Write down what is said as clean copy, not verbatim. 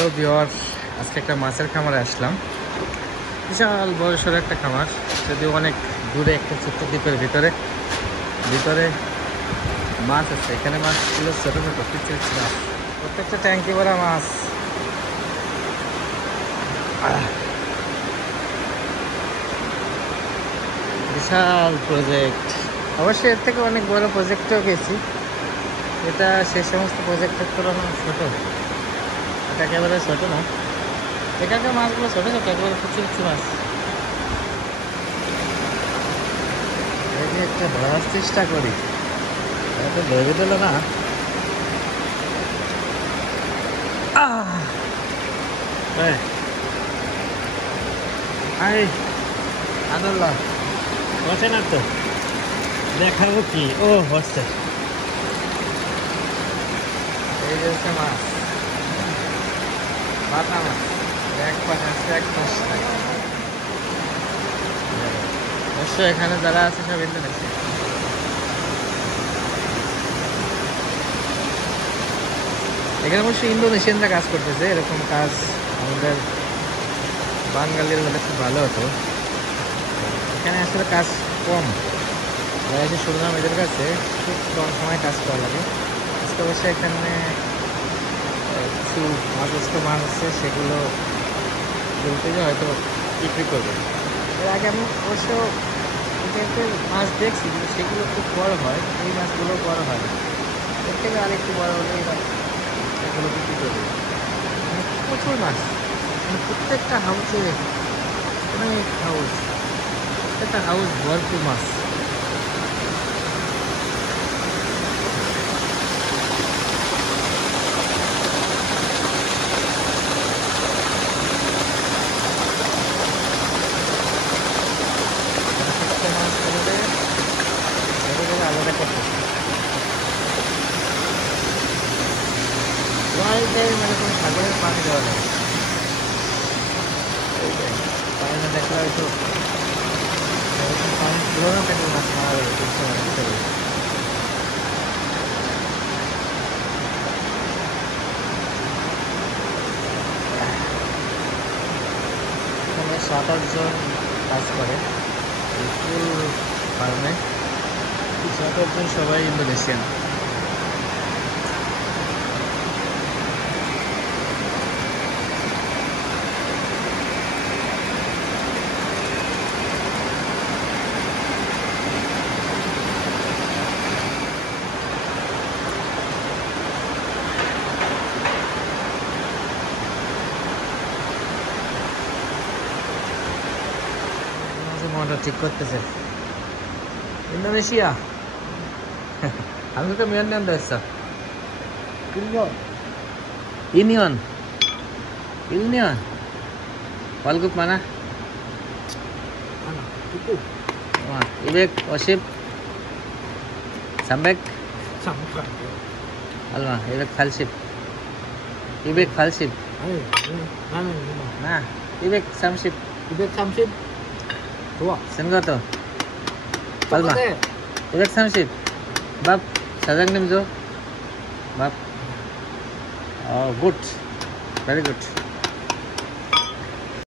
Hello viewers, আজকে একটা মাছের খামারে আসলাম। বিশাল বড় সড়ো একটা খামার, যদিও অনেক দূরে একটা ছোট্ট দ্বীপের ভিতরে ভিতরে মাছ আছে। এখানে মাছ ছিল ছোটো ছোটো পিচ্ছিল মাছ, প্রত্যেকটা ট্যাঙ্কি ভরা মাছ। বিশাল প্রজেক্ট, অবশ্যই এর থেকে অনেক বড় প্রজেক্টেও গেছি। এটা সেই সমস্ত প্রজেক্টের তুলনায় ছোটো, এটা একেবারে ছোটো না। এখানকার মাছগুলো ছোটো ছোটো, একেবারে কুচি কুচি মাছ। এই যে একটা ধরার চেষ্টা করি, তো ধরে দিল না। আরে আদল্লা বসে না তো, দেখাবো কি? ও বসছে। এই যে হচ্ছে মাছ, বাটা মাছ। এক পাশ আছে, এক পাশ নাই। অবশ্যই এখানে যারা আছে সব ইন্দোনেশিয়া। এখানে অবশ্যই ইন্দোনেশিয়ানরা কাজ করতেছে। এরকম কাজ আমাদের বাঙালির হলে খুব ভালো হতো। এখানে আসলে কাজ কম, যারা এসে শুনলাম এদের কাছে খুব কম সময় কাজ করা লাগে। আজকে অবশ্যই এখানে কিছু মাছস্থ মাছ আছে, সেগুলো বলতে যে হয়তো বিক্রি করবে। এর আগে আমি অবশ্য এটাতে মাছ দেখছি, কিন্তু সেগুলো খুব বড় হয়। এই মাছগুলো বড় হয় না, এর থেকে আরেকটু বড় হলে এগুলো বিক্রি করবে। মানে প্রচুর মাছ, মানে প্রত্যেকটা হাউসে অনেক হাউস, প্রত্যেকটা হাউস ভরপুর মাছ। মাছ ধরে আলাদা করতেছে মানে কোনো সাগরের পানি দেওয়া যায়। পানি না দেখলে হয়তো পানি ছিল না, তাকে মাছ মারা যাবে। এখানে 7-8 জন কাজ করে এই ফুল ফার্মে। 7-8 জন সবাই ইন্দোনেশিয়ান। মোটর ঠিক করতেছে ইন্দোনেশিয়া। আমি তো মিয়ানমার দেশ union union Walgup mana? Itu. Wah, Ibek, Osip, Sambek, Sampai. Alma, Ibek Falsip, Ibek Falsip, Ayo, mana ini? nah, Ibek Samsip, Ibek Samsip. Dua. Sengoto, Alma, Ibek Samsip, Bab, Sajang Nimzo, Bab, oh good, very good.